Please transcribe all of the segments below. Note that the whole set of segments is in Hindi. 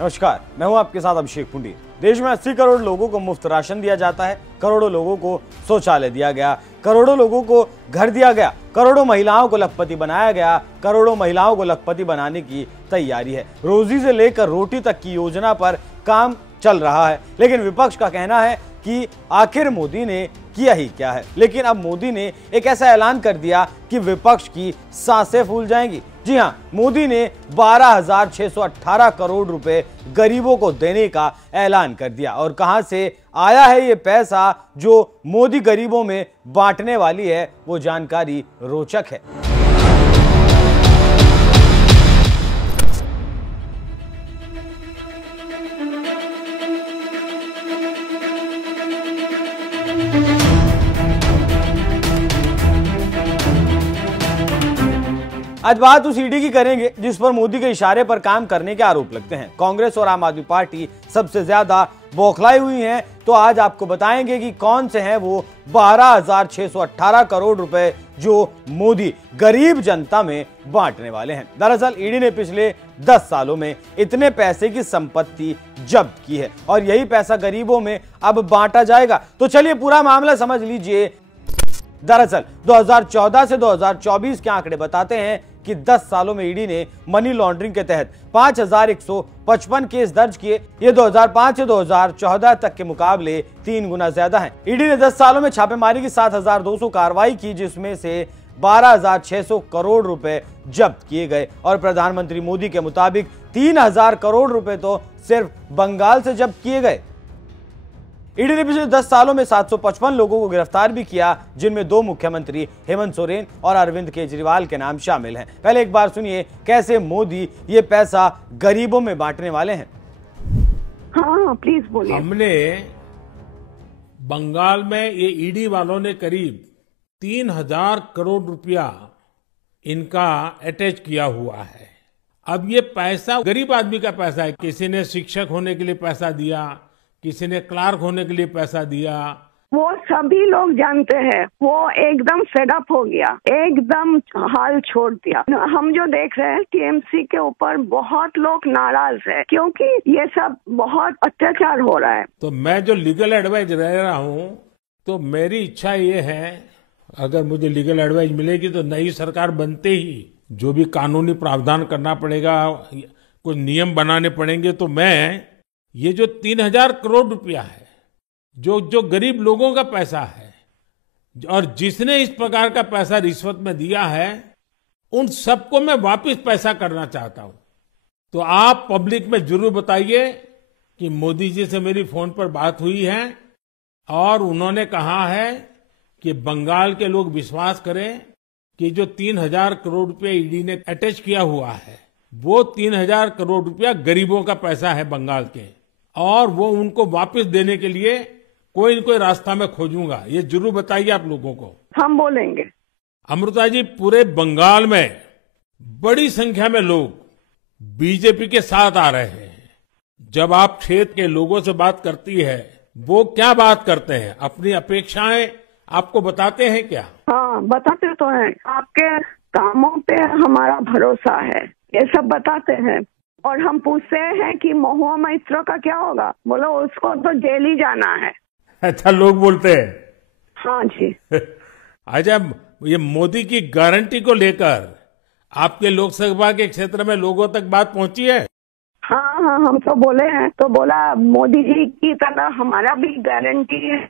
नमस्कार, मैं हूं आपके साथ अभिषेक पुंडी। देश में 80 करोड़ लोगों को मुफ्त राशन दिया जाता है, करोड़ों लोगों को शौचालय दिया गया, करोड़ों लोगों को घर दिया गया, करोड़ों महिलाओं को लखपति बनाया गया, करोड़ों महिलाओं को लखपति बनाने की तैयारी है। रोजी से लेकर रोटी तक की योजना पर काम चल रहा है, लेकिन विपक्ष का कहना है कि आखिर मोदी ने किया ही क्या है। लेकिन अब मोदी ने एक ऐसा ऐलान कर दिया कि विपक्ष की सांसें फूल जाएंगी। जी हां, मोदी ने 12,618 करोड़ रुपए गरीबों को देने का ऐलान कर दिया। और कहां से आया है ये पैसा जो मोदी गरीबों में बांटने वाली है, वो जानकारी रोचक है। आज बात उस ईडी की करेंगे जिस पर मोदी के इशारे पर काम करने के आरोप लगते हैं। कांग्रेस और आम आदमी पार्टी सबसे ज्यादा बौखलाई हुई हैं, तो आज आपको बताएंगे कि कौन से हैं वो 12,618 करोड़ रुपए जो मोदी गरीब जनता में बांटने वाले हैं। दरअसल ईडी ने पिछले 10 सालों में इतने पैसे की संपत्ति जब्त की है और यही पैसा गरीबों में अब बांटा जाएगा। तो चलिए पूरा मामला समझ लीजिए। दरअसल 2014 से 2024 के आंकड़े बताते हैं कि 10 सालों में ईडी ने मनी लॉन्ड्रिंग के तहत 5,155 केस दर्ज किए। ये 2005 से 2014 तक के मुकाबले 3 गुना ज्यादा है। ईडी ने 10 सालों में छापेमारी की 7,200 कार्रवाई की, जिसमें से 12,600 करोड़ रुपए जब्त किए गए। और प्रधानमंत्री मोदी के मुताबिक 3,000 करोड़ रुपए तो सिर्फ बंगाल से जब्त किए गए। ईडी ने पिछले 10 सालों में 755 लोगों को गिरफ्तार भी किया, जिनमें 2 मुख्यमंत्री हेमंत सोरेन और अरविंद केजरीवाल के नाम शामिल हैं। पहले एक बार सुनिए कैसे मोदी ये पैसा गरीबों में बांटने वाले हैं। हाँ, प्लीज बोलिए। हमने बंगाल में ये ईडी वालों ने करीब 3,000 करोड़ रुपया इनका अटैच किया हुआ है। अब ये पैसा गरीब आदमी का पैसा है। किसी ने शिक्षक होने के लिए पैसा दिया, किसी ने क्लार्क होने के लिए पैसा दिया। वो सभी लोग जानते हैं। वो एकदम फेडअप हो गया, एकदम हाल छोड़ दिया। हम जो देख रहे हैं टीएमसी के ऊपर बहुत लोग नाराज है क्योंकि ये सब बहुत अत्याचार हो रहा है। तो मैं जो लीगल एडवाइस रह रहा हूँ, तो मेरी इच्छा ये है, अगर मुझे लीगल एडवाइस मिलेगी तो नई सरकार बनते ही जो भी कानूनी प्रावधान करना पड़ेगा, कुछ नियम बनाने पड़ेंगे, तो मैं ये जो 3,000 करोड़ रुपया है, जो गरीब लोगों का पैसा है और जिसने इस प्रकार का पैसा रिश्वत में दिया है, उन सबको मैं वापस पैसा करना चाहता हूं। तो आप पब्लिक में जरूर बताइए कि मोदी जी से मेरी फोन पर बात हुई है और उन्होंने कहा है कि बंगाल के लोग विश्वास करें कि जो 3,000 करोड़ रुपया ईडी ने अटैच किया हुआ है, वो 3,000 करोड़ रुपया गरीबों का पैसा है बंगाल के, और वो उनको वापस देने के लिए कोई न कोई रास्ता मैं खोजूंगा। ये जरूर बताइए आप लोगों को। हम बोलेंगे। अमृता जी, पूरे बंगाल में बड़ी संख्या में लोग बीजेपी के साथ आ रहे हैं। जब आप क्षेत्र के लोगों से बात करती है, वो क्या बात करते हैं? अपनी अपेक्षाएं आपको बताते हैं क्या? हाँ, बताते तो हैं। आपके कामों पे हमारा भरोसा है, ये सब बताते हैं। और हम पूछते हैं कि महुआ मैत्रो का क्या होगा? बोलो उसको तो जेल ही जाना है। अच्छा, लोग बोलते हैं। हाँ जी। अच्छा, ये मोदी की गारंटी को लेकर आपके लोकसभा के क्षेत्र में लोगों तक बात पहुंची है? हाँ हाँ, हम तो बोले हैं। तो बोला मोदी जी की तरह हमारा भी गारंटी है,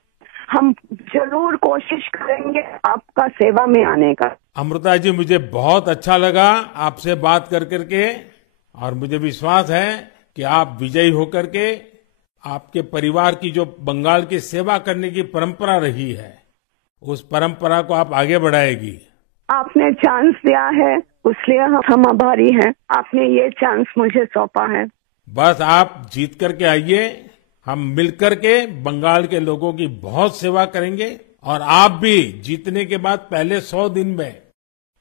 हम जरूर कोशिश करेंगे आपका सेवा में आने का। अमृता जी, मुझे बहुत अच्छा लगा आपसे बात कर करके, और मुझे विश्वास है कि आप विजयी होकर के आपके परिवार की जो बंगाल की सेवा करने की परंपरा रही है, उस परंपरा को आप आगे बढ़ाएगी। आपने चांस दिया है, इसलिए हम आभारी हैं। आपने ये चांस मुझे सौंपा है। बस आप जीत करके आइए, हम मिलकर के बंगाल के लोगों की बहुत सेवा करेंगे। और आप भी जीतने के बाद पहले 100 दिन में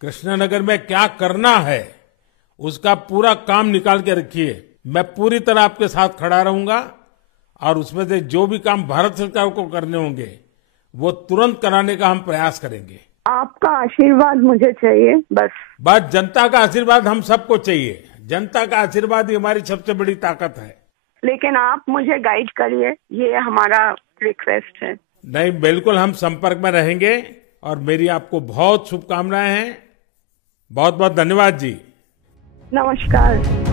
कृष्णनगर में क्या करना है, उसका पूरा काम निकाल के रखिए। मैं पूरी तरह आपके साथ खड़ा रहूंगा और उसमें से जो भी काम भारत सरकार को करने होंगे, वो तुरंत कराने का हम प्रयास करेंगे। आपका आशीर्वाद मुझे चाहिए बस। जनता का आशीर्वाद हम सबको चाहिए। जनता का आशीर्वाद ही हमारी सबसे बड़ी ताकत है। लेकिन आप मुझे गाइड करिए, ये हमारा रिक्वेस्ट है। नहीं, बिल्कुल हम संपर्क में रहेंगे और मेरी आपको बहुत शुभकामनाएं हैं। बहुत बहुत धन्यवाद जी। नमस्कार।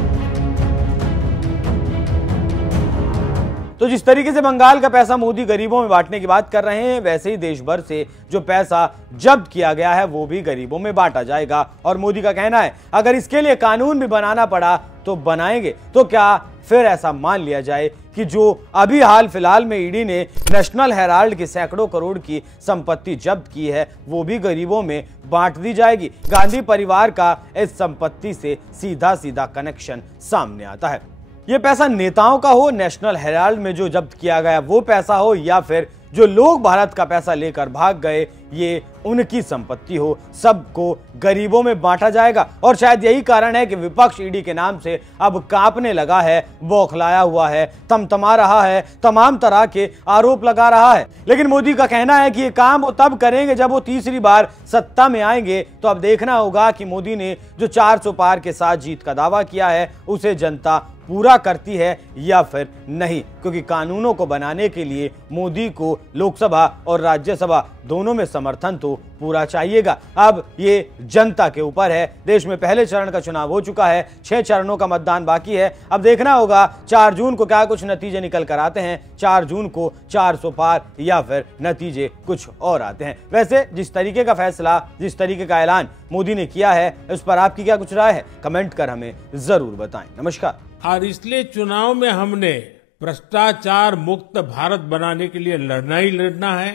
तो जिस तरीके से बंगाल का पैसा मोदी गरीबों में बांटने की बात कर रहे हैं, वैसे ही देश भर से जो पैसा जब्त किया गया है वो भी गरीबों में बांटा जाएगा। और मोदी का कहना है अगर इसके लिए कानून भी बनाना पड़ा तो बनाएंगे। तो क्या फिर ऐसा मान लिया जाए कि जो अभी हाल फिलहाल में ईडी ने नेशनल हेराल्ड की सैकड़ों करोड़ की संपत्ति जब्त की है वो भी गरीबों में बांट दी जाएगी? गांधी परिवार का इस संपत्ति से सीधा सीधा कनेक्शन सामने आता है। ये पैसा नेताओं का हो, नेशनल हेराल्ड में जो जब्त किया गया वो पैसा हो, या फिर जो लोग भारत का पैसा लेकर भाग गए ये उनकी संपत्ति हो, सबको गरीबों में बांटा जाएगा। और शायद यही कारण है कि विपक्ष ईडी के नाम से अब कांपने लगा है, बौखलाया हुआ है, तमतमा रहा है, तमाम तरह के आरोप लगा रहा है। लेकिन मोदी का कहना है कि ये काम वो तब करेंगे जब वो तीसरी बार सत्ता में आएंगे। तो अब देखना होगा कि मोदी ने जो 400 पार के साथ जीत का दावा किया है उसे जनता पूरा करती है या फिर नहीं, क्योंकि कानूनों को बनाने के लिए मोदी को लोकसभा और राज्यसभा दोनों में समर्थन तो पूरा चाहिएगा। अब ये जनता के ऊपर है। देश में पहले चरण का चुनाव हो चुका है, 6 चरणों का मतदान बाकी है। अब देखना होगा 4 जून को क्या कुछ नतीजे निकल कर आते हैं, 4 जून को 400 पार या फिर नतीजे कुछ और आते हैं। वैसे जिस तरीके का फैसला, जिस तरीके का ऐलान मोदी ने किया है, उस पर आपकी क्या कुछ राय है? कमेंट कर हमें जरूर बताएं। नमस्कार। और इसलिए चुनाव में हमने भ्रष्टाचार मुक्त भारत बनाने के लिए लड़ना ही लड़ना है,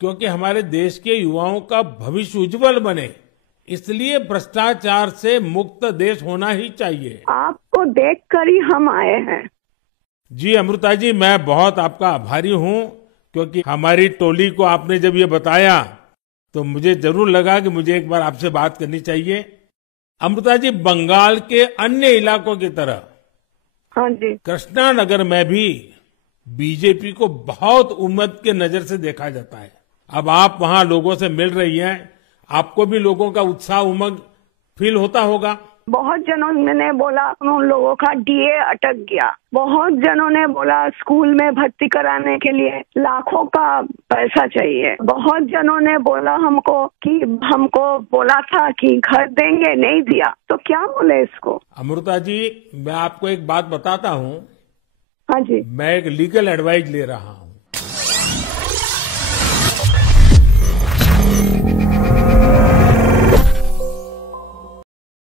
क्योंकि हमारे देश के युवाओं का भविष्य उज्जवल बने, इसलिए भ्रष्टाचार से मुक्त देश होना ही चाहिए। आपको देखकर ही हम आए हैं। जी अमृता जी, मैं बहुत आपका आभारी हूँ, क्योंकि हमारी टोली को आपने जब ये बताया तो मुझे जरूर लगा कि मुझे एक बार आपसे बात करनी चाहिए। अमृता जी, बंगाल के अन्य इलाकों की तरह हाँ जी, कृष्णा नगर में भी बीजेपी को बहुत उम्मीद के नजर से देखा जाता है। अब आप वहां लोगों से मिल रही हैं, आपको भी लोगों का उत्साह उमंग फील होता होगा। बहुत जनों ने बोला उन लोगों का डीए अटक गया, बहुत जनों ने बोला स्कूल में भर्ती कराने के लिए लाखों का पैसा चाहिए, बहुत जनों ने बोला हमको बोला था कि घर देंगे, नहीं दिया। तो क्या बोले इसको? अमृता जी, मैं आपको एक बात बताता हूँ। हाँ जी। मैं एक लीगल एडवाइस ले रहा हूँ।